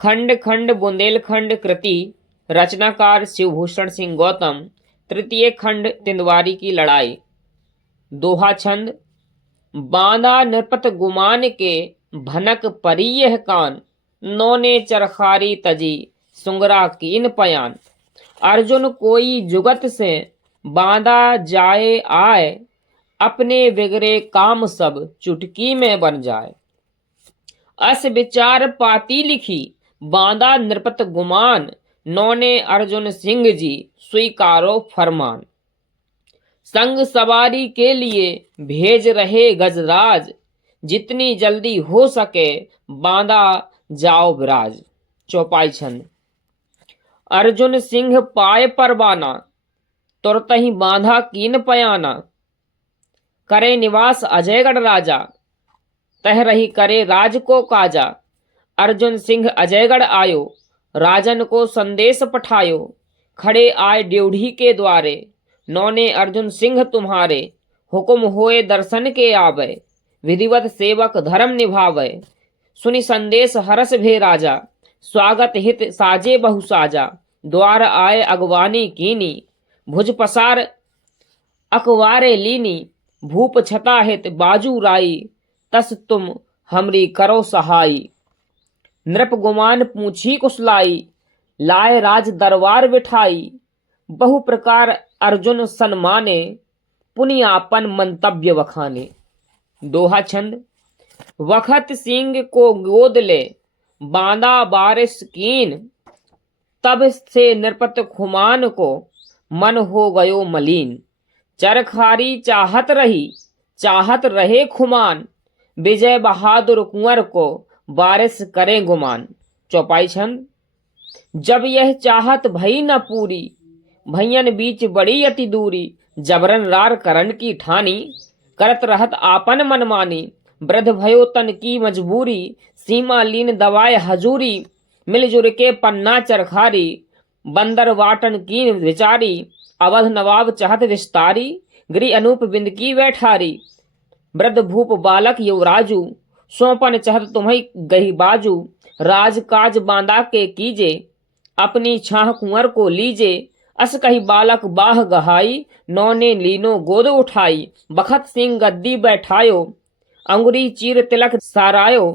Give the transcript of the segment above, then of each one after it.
खंड खंड बुंदेलखंड कृति, रचनाकार शिवभूषण सिंह गौतम। तृतीय खंड तिंदवारी की लड़ाई। दोहा छंद। बांदा नृपत गुमान के, भनक परियह कान। नौने चरखारी तजी, सुंगरा कीन पयान। अर्जुन कोई जुगत से, बांदा जाए आए। अपने बिगड़े काम सब, चुटकी में बन जाए। अस विचार पाती लिखी, बांदा नृपत गुमान। नौने अर्जुन सिंह जी, स्वीकारो फरमान। संग सवारी के लिए, भेज रहे गजराज। जितनी जल्दी हो सके, बांदा जाओ विराज। चौपाई छंद। अर्जुन सिंह पाए परवाना, तुरत ही बांधा कीन पयाना। करे निवास अजयगढ़ राजा, तह रही करे राज को काजा। अर्जुन सिंह अजयगढ़ आयो, राजन को संदेश पठायो। खड़े आए ड्योढ़ी के द्वारे, नौने अर्जुन सिंह तुम्हारे। हुकुम होए दर्शन के आवे, विधिवत सेवक धर्म निभावे। सुनि संदेश हरस भे राजा, स्वागत हित साजे बहु साजा। द्वार आए अगवानी कीनी, भुज पसार अकवारे लीनी। भूप छता हित बाजू राई, तस तुम हमरी करो सहाई। नृप गुमान पूछी कुशलाई, लाए राज दरबार बिठाई। बहु प्रकार अर्जुन सन्माने, पुनियापन मंतव्य वखाने। दोहा छंद। वखत सिंह को गोद ले, बांदा बारिश कीन। तब से नृपत खुमान को, मन हो गयो मलीन। चरखारी चाहत रही, चाहत रहे खुमान। विजय बहादुर कुंवर को, बारिश करे गुमान। चौपाई छंद। जब यह चाहत भई न पूरी, भैयन बीच बड़ी अति दूरी। जबरन रार करण की ठानी, करत रहत आपन मनमानी। वृद्ध भयो तन की मजबूरी, सीमा लीन दवाए हजूरी। मिलजुल के पन्ना चरखारी, बंदर वाटन की विचारी। अवध नवाब चाहत विस्तारी, गिरि अनूप बिंद की वैठारी। वृद्ध भूप बालक युवराजू, सौंपन चहत तुम्हें गही बाजू। राज काज बांदा के कीजे, अपनी छाह कुंवर को लीजे। अस कही बालक बाह गहाई, नौने लीनो गोद उठाई। बखत सिंह गद्दी बैठायो, अंगुरी चीर तिलक सारायो।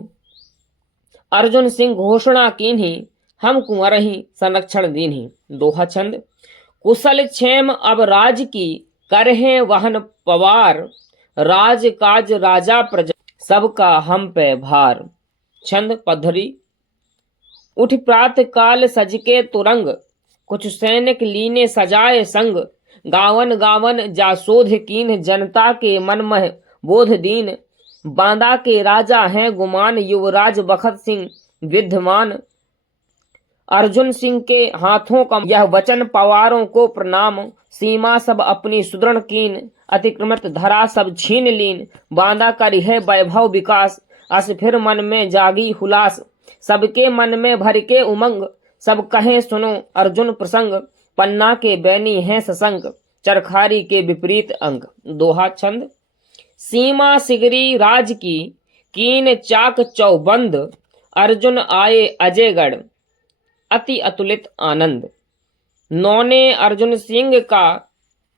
अर्जुन सिंह घोषणा कीन्ही, हम कुंवर ही संरक्षण दीन्ही। दोहा छंद। कुशल क्षेम अब राज की, करहे वहन पवार। राज काज राजा प्रजा, सबका हम पे भार। छंद पद्धरी। उठ प्रात काल सज के तुरंग, कुछ सैनिक लीने सजाए संग। गावन गावन जासोध कीन, जनता के मन में बोध दीन। बांदा के राजा हैं गुमान, युवराज बखत सिंह विद्यमान। अर्जुन सिंह के हाथों का यह वचन, पवारों को प्रणाम। सीमा सब अपनी सुदृढ़ कीन, अतिक्रमित धरा सब छीन लीन। बांदा करी है वैभव विकास, अस फिर मन में जागी हुलास। सबके मन में भर के उमंग, सब कहें सुनो अर्जुन प्रसंग। पन्ना के बैनी हैं ससंग, चरखारी के विपरीत अंग। दोहा छंद। सीमा सिगरी राज की, कीन चाक चौबंद। अर्जुन आए अजयगढ़, अति अतुलित आनंद। नौने अर्जुन सिंह का,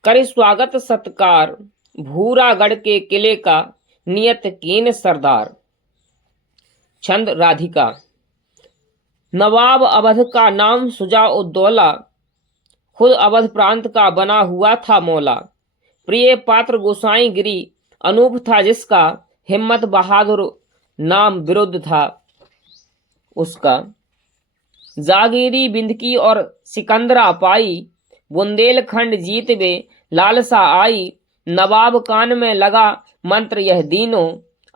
करे स्वागत सत्कार। भूरागढ़ के किले का, नियत कीन सरदार। छंद राधिका। नवाब अवध का नाम सुजा उद्दौला, खुद अवध प्रांत का बना हुआ था मौला। प्रिय पात्र गोसाई गिरी, अनूप था जिसका। हिम्मत बहादुर नाम विरुद्ध था उसका। जागीरी बिंदकी और सिकंदरा पाई, बुंदेलखंड जीत वे लालसा आई। नवाब कान में लगा मंत्र यह दीनों,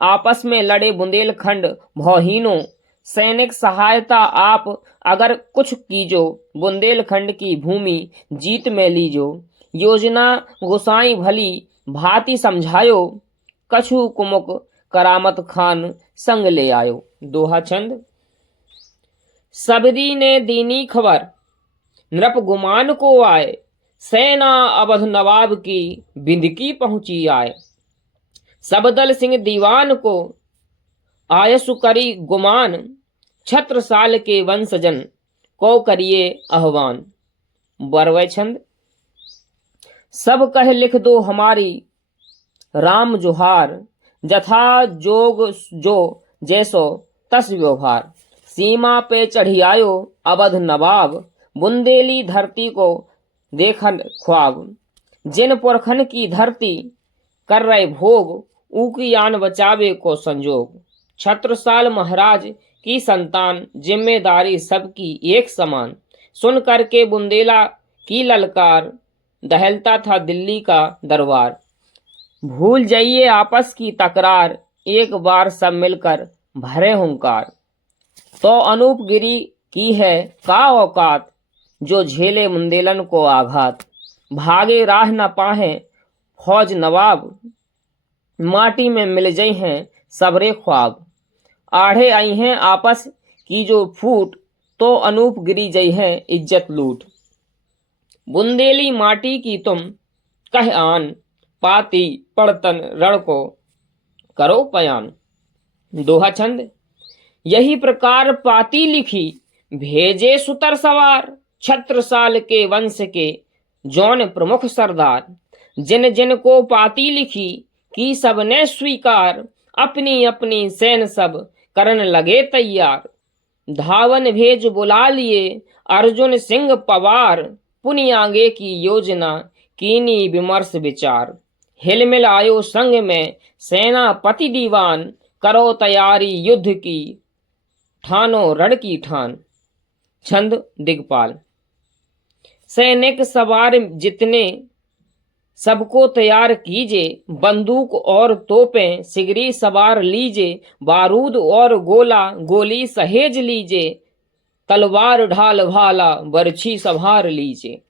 आपस में लड़े बुंदेलखंड भौहीनों। सैनिक सहायता आप अगर कुछ कीजो, बुंदेलखंड की भूमि जीत में लीजो। योजना गोसाई भली भांति समझायो, कछु कुमुक करामत खान संग ले आयो। दोहा छंद। सबदी ने दीनी खबर, नृप गुमान को आए। सेना अवध नवाब की, बिंदकी पहुंची आए। सबदल सिंह दीवान को, आयसु करी गुमान। छत्रसाल के वंशजन को करिए आह्वान। बरवै छंद। सब कह लिख दो हमारी राम जोहार, जथा जोग जो जैसो तस व्यवहार। सीमा पे चढ़ी आयो अवध नवाब, बुंदेली धरती को देखन ख्वाब। जिन पुरखन की धरती कर रहे भोग, ऊकी आन बचावे को संजोग। छत्रसाल महाराज की संतान, जिम्मेदारी सबकी एक समान। सुन करके बुंदेला की ललकार, दहलता था दिल्ली का दरबार। भूल जाइए आपस की तकरार, एक बार सब मिलकर भरे हुंकार। तो अनूपगिरी की है का औकात, जो झेले बुंदेलन को आघात। भागे राह न पाहे फौज नवाब, माटी में मिल जाई हैं सबरे ख्वाब। आढ़े आई हैं आपस की जो फूट, तो अनूप गिरी जई है इज्जत लूट। बुंदेली माटी की तुम कह आन, पाती पड़तन रण को करो पयान। दोहा छंद। यही प्रकार पाती लिखी, भेजे सुतर सवार। छत्रसाल के वंश के जौन प्रमुख सरदार, जिन जिन को पाती लिखी की सबने स्वीकार। अपनी अपनी सेन सब करन लगे तैयार। धावन भेज बुला लिए अर्जुन सिंह पवार। पुनि आगे की योजना कीनी विमर्श विचार। हिलमिल आयो संग में सेनापति दीवान, करो तैयारी युद्ध की ठानो रण की ठान। छंद दिगपाल। सैनिक सवार जितने सबको तैयार कीजे, बंदूक और तोपें सिगरी सवार लीजे। बारूद और गोला गोली सहेज लीजे, तलवार ढाल भाला बरछी सवार लीजे।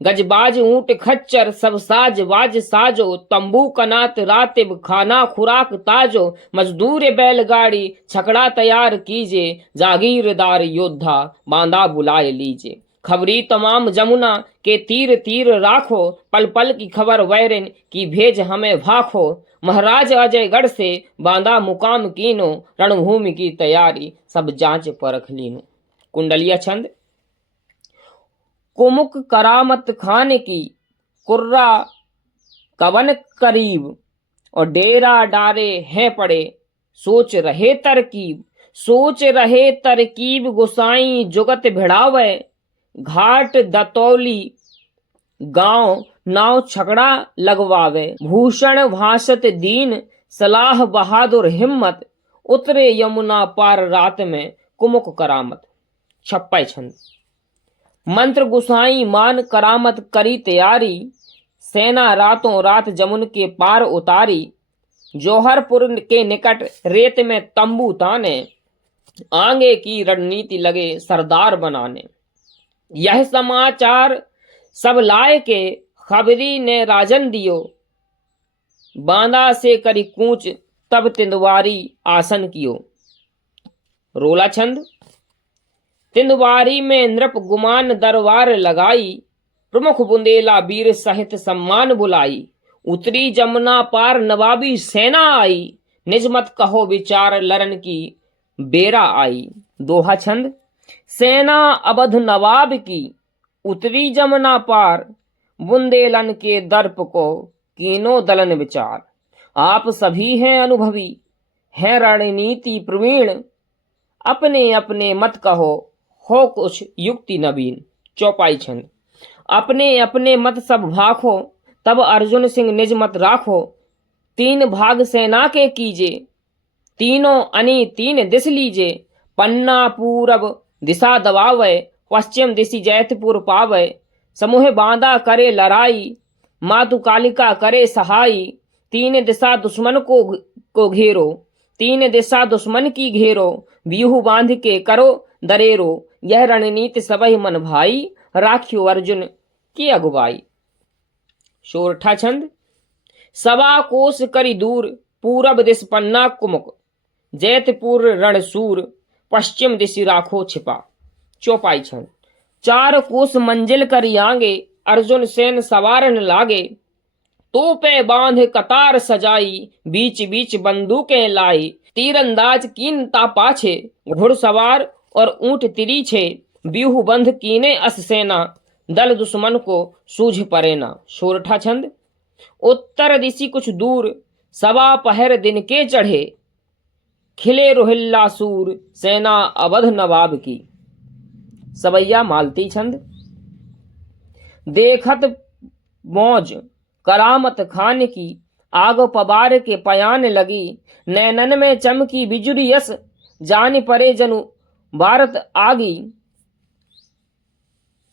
गजबाज ऊंट खच्चर सब साज बाज साजो, तंबू कनात रातिब खाना खुराक ताजो। मजदूर बैलगाड़ी छकड़ा तैयार कीजे, जागीरदार योद्धा बांदा बुलाए लीजे। खबरी तमाम जमुना के तीर तीर राखो, पल पल की खबर वैरन की भेज हमें भाखो। महाराज अजयगढ़ से बांदा मुकाम कीनो, रणभूमि की तैयारी सब जांच परख लीनो। कुंडलिया छंद। कुमुक करामत खान की कुर्रा कवन करीब, और डेरा डारे हैं पड़े सोच रहे तरकीब। सोच रहे तरकीब गुसाई जुगत भिड़ावे, घाट दतौली गांव नाव छकड़ा लगवावे। भूषण भाषत दीन सलाह बहादुर हिम्मत, उतरे यमुना पार रात में कुमुक करामत। छप्पा छंद। मंत्र गुसाई मान करामत करी तैयारी, सेना रातों रात जमुन के पार उतारी। जौहरपुर के निकट रेत में तंबू ताने, आगे की रणनीति लगे सरदार बनाने। यह समाचार सब लाए के खबरी ने राजन दियो, बांदा से करी कूच तब तिंदवारी आसन कियो। रोला छंद। तिंदवारी में नृप गुमान दरबार लगाई, प्रमुख बुंदेला वीर सहित सम्मान बुलाई। उतरी जमुना पार नवाबी सेना आई, निज मत कहो विचार लरन की बेरा आई। दोहा छंद। सेना अवध नवाब की उतरी जमुना पार, बुंदेलन के दर्प को कीनो दलन विचार। आप सभी हैं अनुभवी हैं रणनीति प्रवीण, अपने अपने मत कहो हो कुछ युक्ति नवीन। चौपाई छंद। अपने अपने मत सब भाखो, तब अर्जुन सिंह निज मत राखो। तीन भाग सेना के कीजे, तीनों अनी तीन दिस लीजे। पन्ना पूरब दिशा दबावे, पश्चिम दिशि जैतपुर पावे। समूह बांदा करे लड़ाई, मातु कालिका करे सहाई। तीन दिशा दुश्मन को घेरो, तीन दिशा दुश्मन की घेरो। व्यूह बांध के करो दरेरो, यह रणनीति सबहि मन भाई। राखियो अर्जुन की अगुवाई। शोरठा छंद। सवा कोस करी दूर, पूरब दिश पन्ना कुमुक। जैतपुर रणसूर, पश्चिम दिशि राखो छिपा। चौपाई छंद। चार कोस मंजिल करी आगे, अर्जुन सेन सवारन लागे। तोपे बांध कतार सजाई, बीच बीच बंदूकें लाई। तीरंदाज कीनता पाछे, घुड़सवार और ऊंट तिरीछे, व्यूह बंध कीने अस सेना, दल दुश्मन को सूझ परेना। सोरठा छंद। उत्तर दिशि कुछ दूर, सवा पहर दिन के चढ़े, खिले रोहिल्ला सूर, सेना अवध नवाब की। सवैया मालती छंद। देखत मौज करामत खान की, आगो पबार के पयान लगी, नैनन में चमकी बिजुरी यस, जान परे जनु भारत आगी।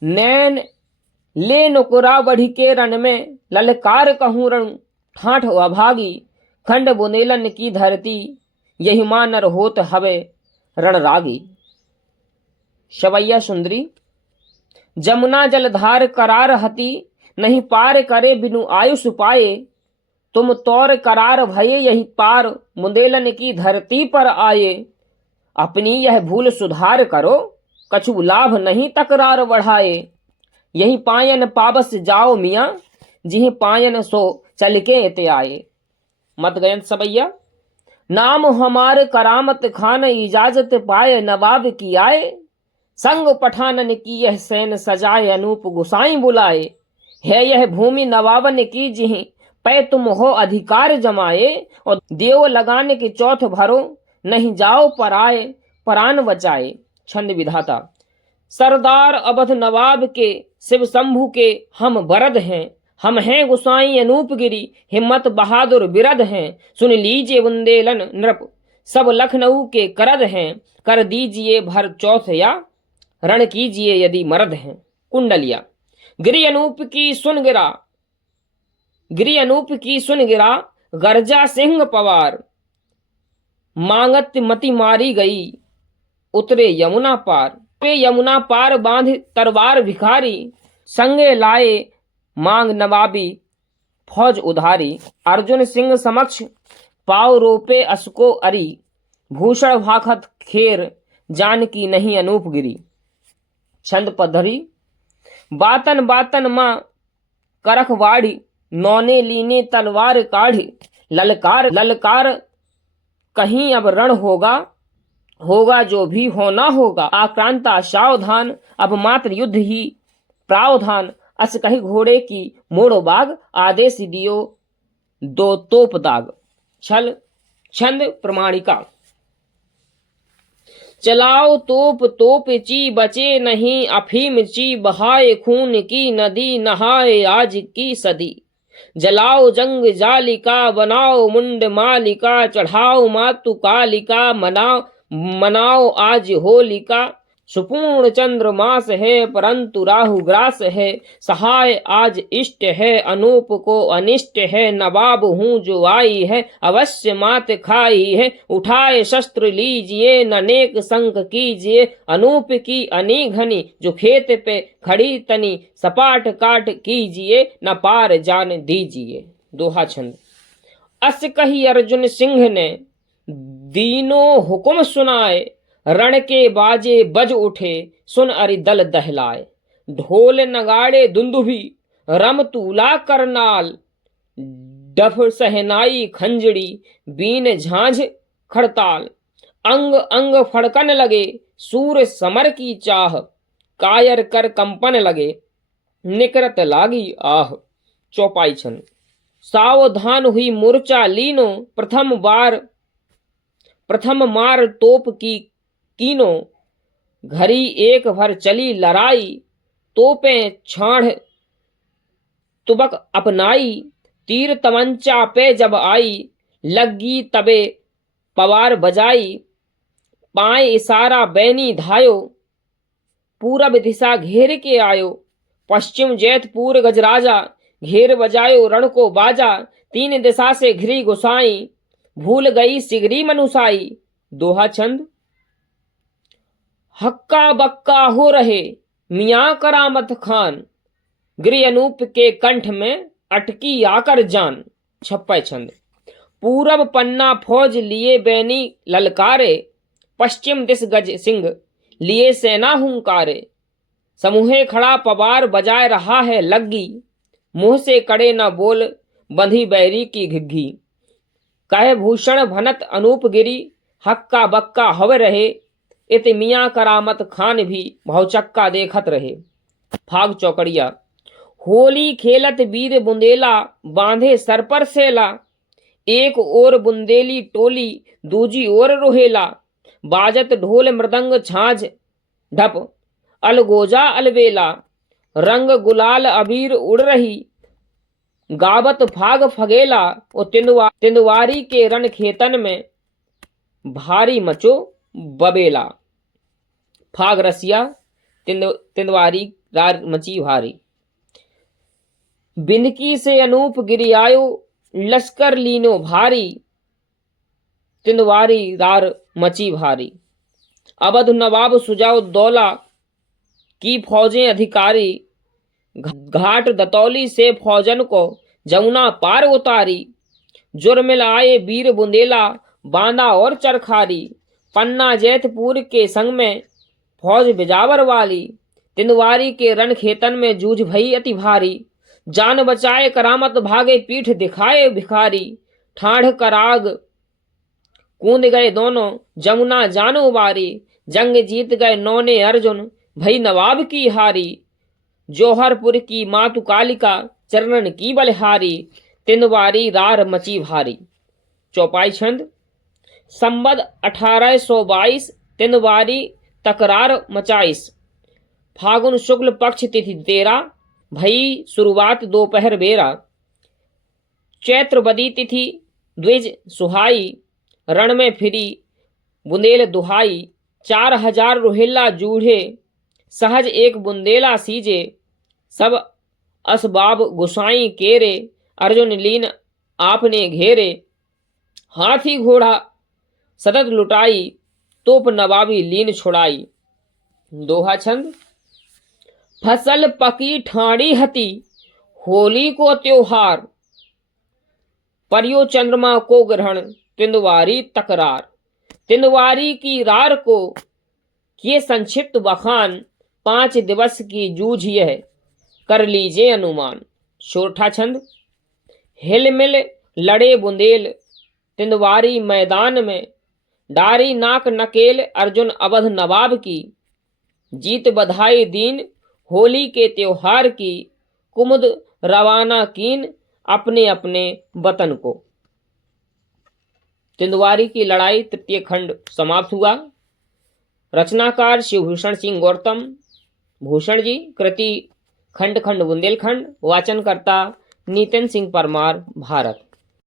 नैन ले नुकुरा बढ़ी के रण में, ललकार कहूँ रण ठाठ अभागी, खंड बुंदेलन की धरती, यही मानर होत हवे रणरागी। शवैया सुंदरी। जमुना जलधार करार हती, नहीं पार करे बिनु आयुष पाए, तुम तौर करार भये यही पार, मुंदेलन की धरती पर आए। अपनी यह भूल सुधार करो, कछु लाभ नहीं तकरार बढ़ाए, यही पायन पाबस जाओ मियाँ, जिह पायन सो चल के एते आए। मत गयंत सवैया। नाम हमार करामत खान, इजाजत पाए नवाब की आए, संग पठानन की यह सैन सजाए, अनूप गुसाई बुलाए। है यह भूमि नवाबन की, जिह पै तुम हो अधिकार जमाए, और देव लगाने के चौथ भरो, नहीं जाओ पराए प्राण बचाए। छंद विधाता। सरदार अवध नवाब के, शिव शंभु के हम बरद हैं, हम हैं गुसाई अनूपगिरी, हिम्मत बहादुर बिरद हैं, सुन लीजिए बुंदेलन नृप, सब लखनऊ के करद हैं, कर दीजिए भर चौथ या, रण कीजिए यदि मर्द हैं। कुंडलिया। गिरि अनूप की सुन गिरा, गिरि अनूप की सुन गिरा, गर्जा सिंह पवार, मांगत मति मारी गई, उतरे यमुना पार। वे यमुना पार बांध तरवार भिखारी, संगे लाए मांग नवाबी फौज उधारी। अर्जुन सिंह समक्ष पाव रोपे असको अरी, भूषण भाखत खेर, जानकी नहीं अनूप गिरी। छंद पद्धरी। बातन बातन माँ करखवाड़ी, नौने लीने तलवार काढ़ी, ललकार ललकार कहीं अब रण होगा, होगा जो भी होना होगा। आक्रांता सावधान, अब मात्र युद्ध ही प्रावधान, अस कही घोड़े की मोड़ो बाग, आदेश दियो दो तोप दाग। छल। छंद प्रमाणिका। चलाओ तोप तोप ची बचे नहीं, अफीम ची बहाए खून की नदी, नहाए आज की सदी। जलाओ जंग जालिका, बनाओ मुंड मालिका, चढ़ाओ मातु कालिका, मनाओ मनाओ आज होलिका। सुपूर्ण चंद्रमास है परंतु राहु ग्रास है, सहाय आज इष्ट है अनूप को अनिष्ट है, नवाब हूँ जो आई है अवश्य मात खाई है। उठाए शस्त्र लीजिए ननेक संक कीजिए, अनूप की अनी घनी जो खेत पे खड़ी तनी, सपाट काट कीजिए न पार जान दीजिए। दोहा छंद। अस कही अर्जुन सिंह ने दीनों हुकुम सुनाए, रण के बाजे बज उठे सुन अरि दल दहलाए। ढोल नगाड़े दुंदुभी रम तूला करनाल, डफ सहनाई खंजड़ी बीन झांझ खड़ताल। अंग अंग फड़कन लगे सूर समर की चाह, कायर कर कंपन लगे निकरत लागी आह। चौपाई छंद। सावधान हुई मूर्छा लीनो, प्रथम मार तोप की कीनो, घड़ी एक भर चली लड़ाई, तोपें छाड़ तुबक अपनाई। तीर तमंचा पे जब आई, लगी तबे पवार बजाई। पाए इशारा बैनी धायो, पूरब दिशा घेर के आयो। पश्चिम जैतपुर गजराजा, घेर बजायो रण को बाजा। तीन दिशा से घिरी गुसाई, भूल गई सिगरी मनुसाई। दोहा छंद। हक्का बक्का हो रहे मियाँ करामत खान, गिरि अनूप के कंठ में अटकी आकर जान। छप्पै छंद। पूरब पन्ना फौज लिए बैनी ललकारे, पश्चिम दिस गज सिंह लिए सेना हुंकारे। समूहे खड़ा पवार बजाए रहा है लग्गी, मुंह से कड़े न बोल बंधी बैरी की घिघी। कहे भूषण भनत अनूप गिरी, हक्का बक्का हव रहे, इत मियाँ करामत खान भी भौचक्का देखत रहे। फाग चौकड़िया। होली खेलत वीर बुंदेला, बांधे सर पर सेला, एक ओर बुंदेली टोली, दूजी ओर रोहेला, बाजत ढोल मृदंग झांझ ढप, अलगोजा अलबेला, रंग गुलाल अबीर उड़ रही, गावत फाग फगेला, और तिंदवारी के रण खेतन में भारी मचो बबेला। फाग रसिया। तिंदवारी रार मची भारी। बिंदकी से अनूप गिरी आयो, लश्कर लीनो भारी, तिंदवारी रार मची भारी। अवध नवाब सुजाओ दौला की फौजें अधिकारी, घाट दतौली से फौजन को जमुना पार उतारी, जुर्मिल आए वीर बुंदेला, बांदा और चरखारी, पन्ना जैतपुर के संग में फौज बिजावर वाली, तिंदवारी के रण खेतन में जूझ भई अति भारी, जान बचाए करामत भागे पीठ दिखाए भिखारी, ठाढ़ कराग कूद गए दोनों जमुना जानो बारी, जंग जीत गए नौने अर्जुन भई नवाब की हारी, जौहरपुर की मातु कालिका चरणन की बलिहारी, तिंदवारी रार मची भारी। चौपाई छंद। संबद 1822, तिंदवारी तकरार मचाइस। फागुन शुक्ल पक्ष तिथि 13, भई शुरुआत दोपहर बेरा। चैत्र बदी तिथि द्विज सुहाई, रण में फिरी बुंदेल दुहाई, 4000 रोहिल्ला जूढ़े, सहज एक बुंदेला सीजे, सब असबाब गुसाई केरे, अर्जुन लीन आपने घेरे, हाथी घोड़ा सतत लुटाई, तोप नवाबी लीन छुड़ाई। दोहा छंद। फसल पकी ठाणी हती, होली को त्योहार, परियो चंद्रमा को ग्रहण, तिंदवारी तकरार। तिंदवारी की रार को ये संक्षिप्त बखान, 5 दिवस की जूझ यह कर लीजिए अनुमान। सोरठा छंद। हिलमिल लड़े बुंदेल, तिंदवारी मैदान में, डारी नाक नकेल अर्जुन अवध नवाब की, जीत बधाई दीन होली के त्योहार की, कुमुद रवाना कीन अपने अपने वतन को। तिंदवारी की लड़ाई तृतीय खंड समाप्त हुआ। रचनाकार शिवभूषण सिंह गौतम, भूषण जी। कृति खंड खंड बुंदेलखंड। वाचनकर्ता नितिन सिंह परमार, भारत।